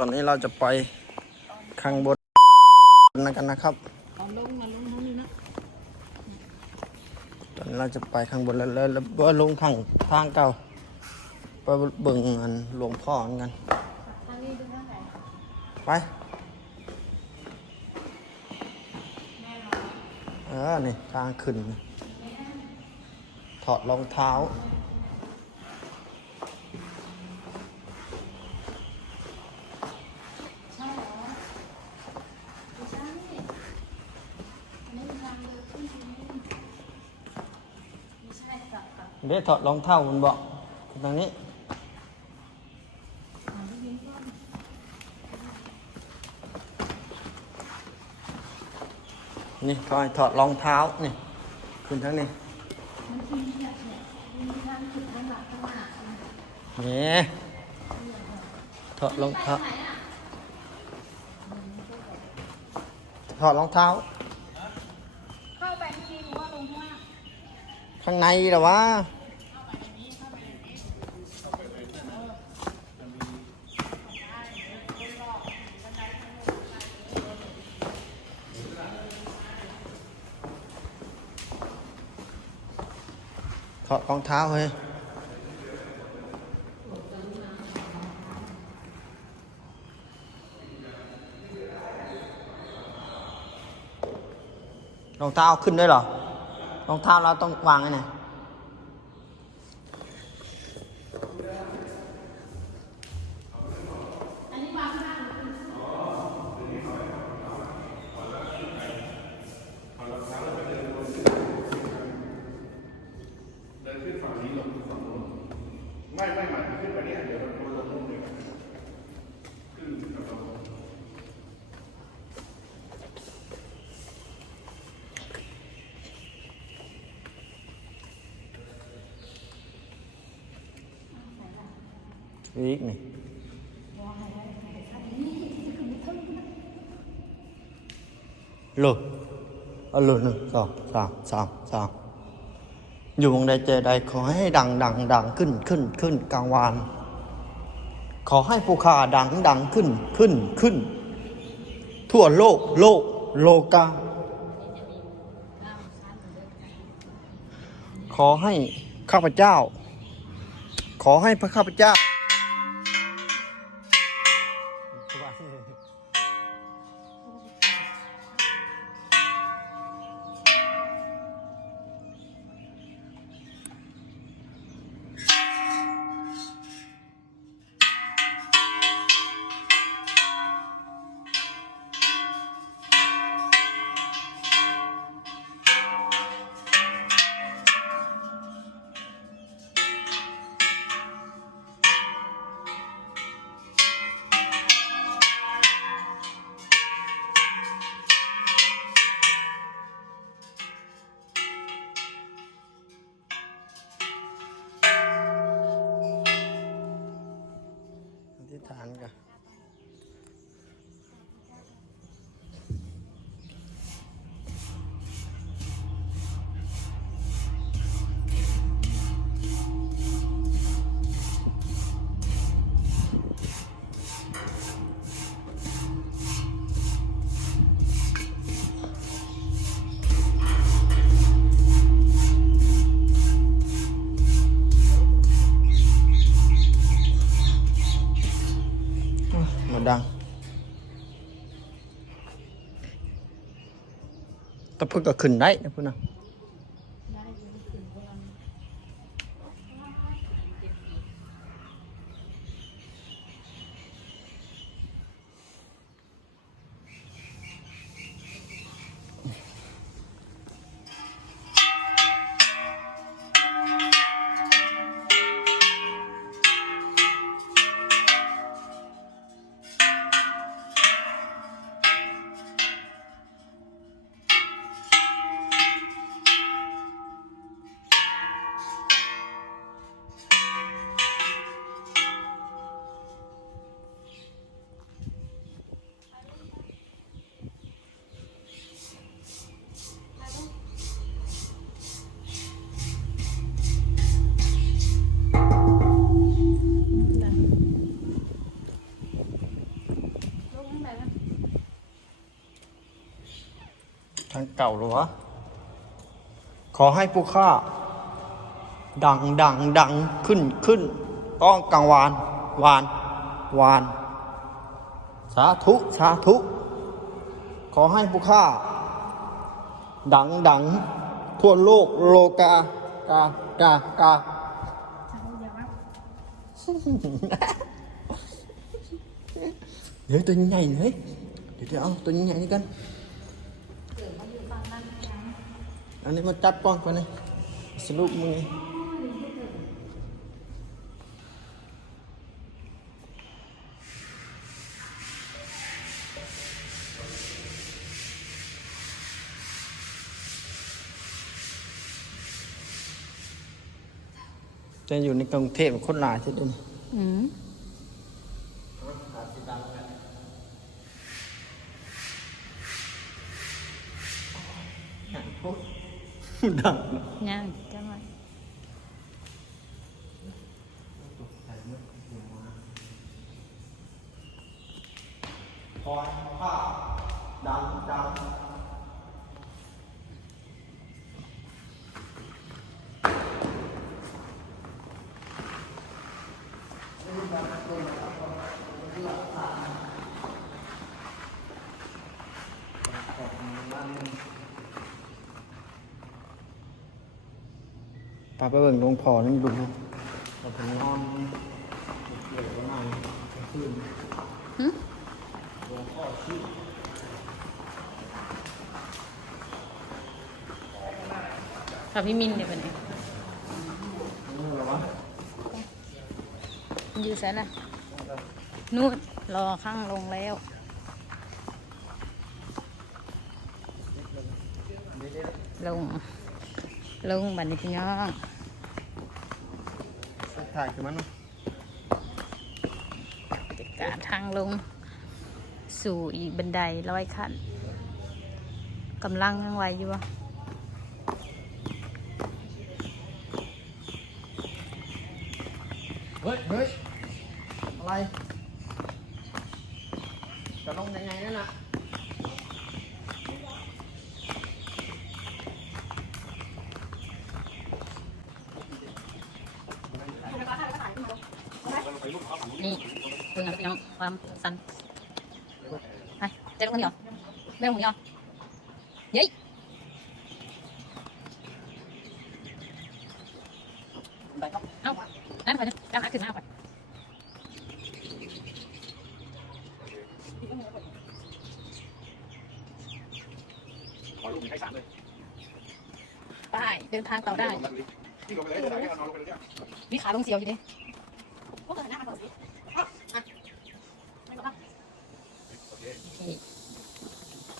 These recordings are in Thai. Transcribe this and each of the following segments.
อนนี้เราจะไปข้างบนนะกันนะครับเอาลงมาลงเท่านี้นะตอนนี้เราจะไปข้างบนแล้วแล้วแล้วก็ลงข้างทางเก่าไปเบิ่งอันหลวงพ่อกันทางนี้ดูทางไหนไปเออนี่ทางขึ้นนี่ถอดรองเท้า ใช่เหรอไม่ใช่อันนี้ทางเดินขึ้นทางนี้ไม่ใช่กลับกลับ เดี๋ยวถอดรองเท้ามันบอกตรงนี้นี่คอยถอดรองเท้านี่ขึ้นทั้งนี้นทีเนี่ยถอดรองเท้าถอดรองเท้าไปทีหรือว่าลงข้างล่าง ข้างในหรอวะถอดรองเท้าเฮ้ยรองเท้าเอาขึ้นด้วยเหรอ รองเท้าเราต้องวางไว้ไหนอันนี้วางข้างล่างไม่ไม่หมายถึงขึ้นไปเนี่ยเดี๋ยวมันลงลงเลยขึ้นกับเรา อีกนี่โลเอาโลหนึ่งสองสามสามสามอยู่วงใดเจใดขอให้ดังดังดังขึ้นขึ้นขึ้นกลางวาน ขอให้ภูคาดังดังขึ้นขึ้นขึ้น ทั่วโลกโลกโลกาขอให้ข้าพเจ้า ขอให้พระข้าพเจ้า ตะพึกก็ขึ้นได้นะพุ่นนะ เก่าหรอวะขอให้ผู้ฆ่าดังดังดังขึ้นขึ้นก้องกังวานวานวาน สาธุสาธุ ขอให้ผู้ฆ่าดังดังทั่วโลกโลกากากากาเดี๋ยวตัวใหญ่เลยเดี๋ยวเดี๋ยวเอาตัวใหญ่นี่กัน อันนี้มาจับก่อนก่อนเลยสรุปมึงไงจะอยู่ในกรุงเทพโคนหลาใช่ไหมอืม ดังย่างจังหวะ คอยผ้าดังดัง ปาไปเบิ่งหลวงพ่อนั่งดูเราเป็นนอนเกี่ยวกับนอนขึ้นหึหลวงพ่อชื่อค่ะพี่มินเดี๋ยวเป็นไงนี่อะไรวะมันอยู่แสนละนู่นรอข้างลงแล้วลง ลงบัดนี้พี่น้องถ่ายคือมันติดการทางลง สู่อีกบันไดร้อยขั้นกำลังยังไหวอยู่วะเฮ้ยเฮ้ยอะไร จะลงยังไงนั่นน่ะ นี่เพิ่งเอาพี่น้องความสันไปเจ๊ลงคนเดียวไม่ลงคนเดียวเย้ยเอ้านั่นไปเลยด้านหน้าขึ้นหน้าไปขอลูกให้สามเลยไปเดินทางต่อได้ที่ลงไปเลยที่เรานอนลงไปเลยวิขาลงเสียวอยู่ดิ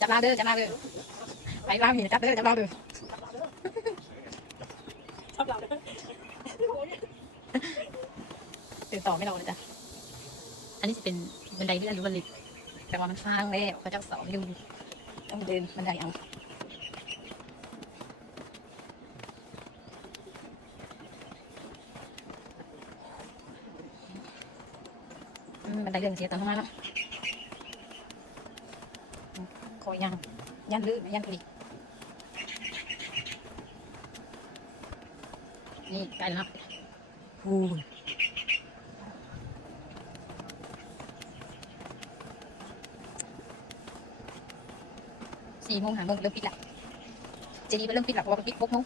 จับลาเด้อจับลาเด้อไปลามีจับเด้อจับลาเด้อเดินต่อไม่เรอเลยจ้ะอันนี้จะเป็นบันไดเลื่อนหรือบันลิตแต่ว่ามันฟางแล้วเขาจะสอนอยู่ต้องเดินบันไดเอาบันไดเลื่อนเสียตังค์มากแล้ว อยังยันลื่นยันกรีนี่ใกล้แล้วฮูสี่โมงหาโมงเริ่มปิดละเจดีย์เริ่มปิดละเพราะว่าปิดหกโมง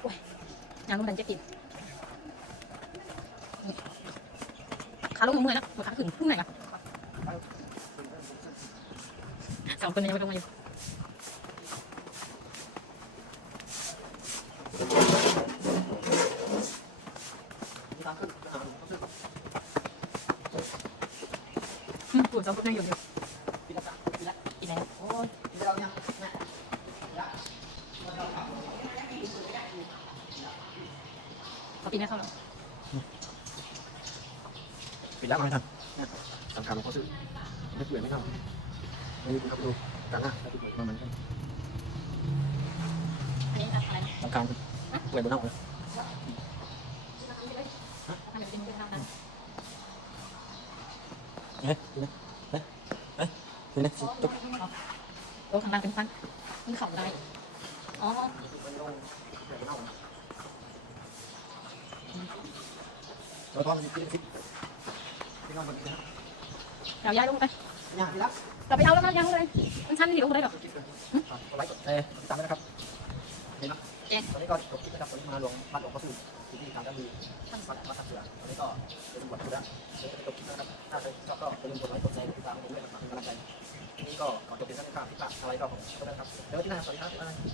โอ้ยงานลงดันจะปิดขาลงมือแล้วมาขาขึ้นพุ่งไหนล่ะ สองคนยังไม่ลงมาอยู่ปวดสองคนยังอยู่อยู่ปิดแล้วปิดแล้วปิดแล้วโอ้ยปิดแล้วเนี่ยเขาปิดไม่เข้าหรอปิดแล้วไม่ทันสำคัญของเขาซื้อไม่เปลี่ยนไม่ทำ ไม่รู้ครับดูกันนะมันเหมือนกันอันนี้อะไรสำคัญเปลี่ยนบนหน้าเลยเป็นเป็นเรื่องนั้นเฮ้ยเฮ้ยเฮ้ยทีนี้จุกโอ้ข้างล่างเป็นฟันมันเข่าได้ อ๋อแล้วก็มันกินฟิตพี่น้องมันกินนะเราย้ายลงไป เนี่ยพี่รักเราไปเอาแล้วนะย้ายลงเลยมันชันที่ลงไปได้หรอกกดไลค์กดแชร์ติดตามด้วยนะครับเห็นไหมตอนนี้ก็จบคลิปนะครับวันนี้มาหลวงบ้านหลวงพ่อสู้ที่นี่ทางด้านดีท่านวัดวัดทับเสือตอนนี้ก็เป็นบทธุระเดี๋ยวจะจบคลิปแล้วนะครับถ้าใครชอบก็อย่าลืมกดไลค์กดแชร์กดติดตามให้ผมด้วยนะครับเป็นกำลังใจทีนี้ก็ขอจบเพียงเท่านี้ครับที่ฝากอะไรก็ขอโทษนะครับเดี๋ยวที่หน้าสวัสดีครับ